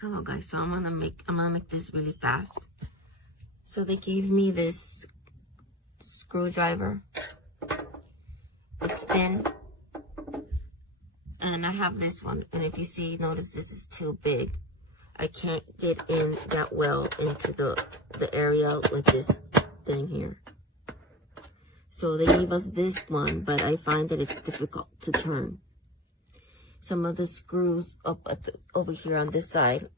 Hello guys, so I'm gonna make this really fast. So they gave me this screwdriver. It's thin. And I have this one. And if you see, notice this is too big. I can't get in that well into the area with this thing here. So they gave us this one, but I find that it's difficult to turn. Some of the screws up at over here on this side,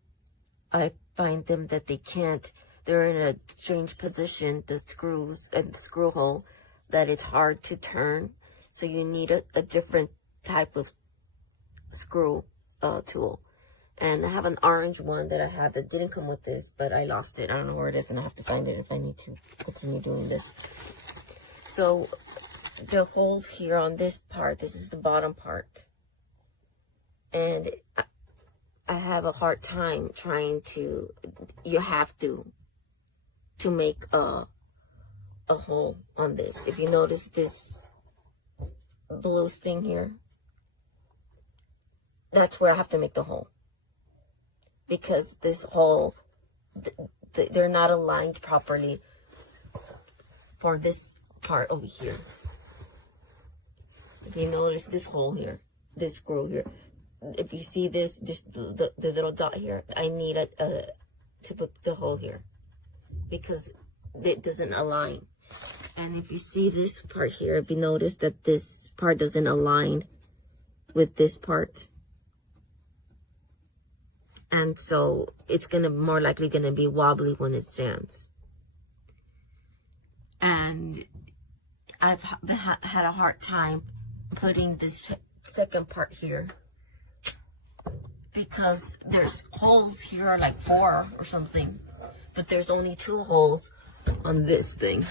I find them that they're in a strange position, the screws and the screw hole, that it's hard to turn. So you need a different type of screw tool. And I have an orange one that I have that didn't come with this, but I lost it. I don't know where it is, and I have to find it if I need to continue doing this. So the holes here on this part, this is the bottom part. And I have a hard time trying to, you have to make a hole on this. If you notice this blue thing here, that's where I have to make the hole. Because this hole, they're not aligned properly for this part over here. If you notice this hole here, this screw here, if you see the little dot here, I need to put the hole here because it doesn't align. And if you see this part here, if you notice that this part doesn't align with this part, and so it's more likely gonna be wobbly when it stands. And I've had a hard time putting this second part here because there's holes here, like 4 or something, but there's only 2 holes on this thing.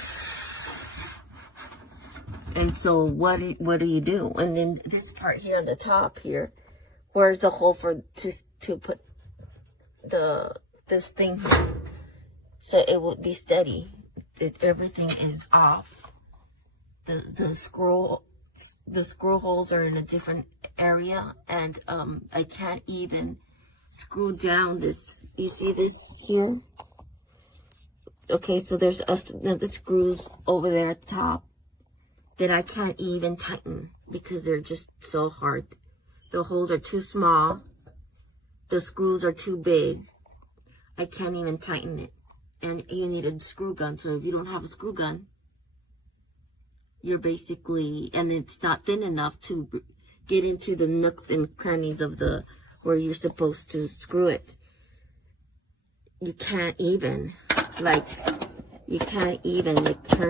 And so what do you do? And then this part here on the top here, where's the hole to put this thing here, so it would be steady. Everything is off. The screw holes are in a different area, and I can't even screw down this. You see this here? Okay, so there's the screws over there at the top that I can't even tighten because they're just so hard. The holes are too small. The screws are too big. I can't even tighten it. And you need a screw gun. So if you don't have a screw gun, you're basically, and it's not thin enough to get into the nooks and crannies of where you're supposed to screw it. You can't even turn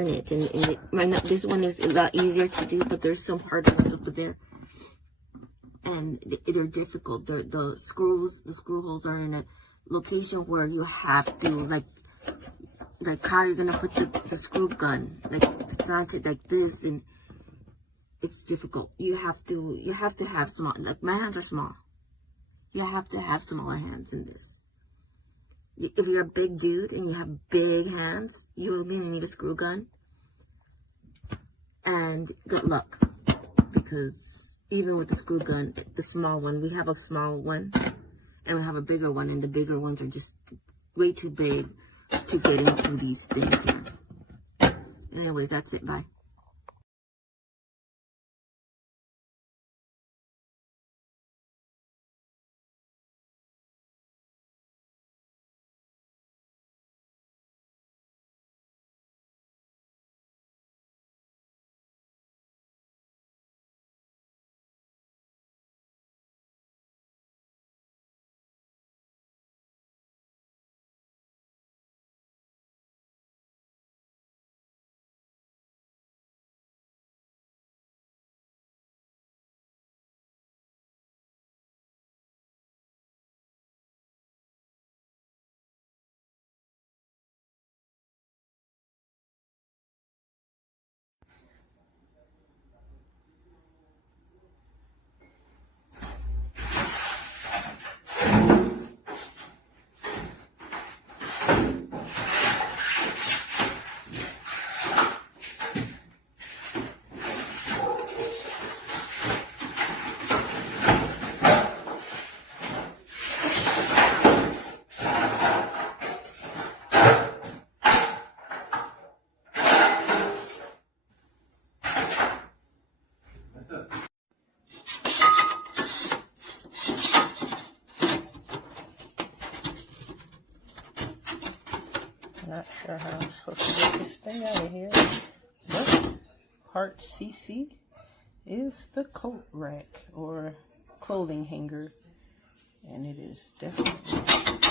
it. And it might not, this one is a lot easier to do, but there's some hard ones up there. And they're difficult. The screw holes are in a location where you have to, like how you're gonna put the screw gun, like slant it like this, and it's difficult. You have to have small, like my hands are small. You have to have smaller hands in this. If you're a big dude and you have big hands, you will need a screw gun. And good luck, because even with the screw gun, the small one, we have a small one and we have a bigger one, and the bigger ones are just way too big to get into these things here. Anyways, that's it. Bye. Not sure how I'm supposed to get this thing out of here. But part CC is the coat rack or clothing hanger. And it is definitely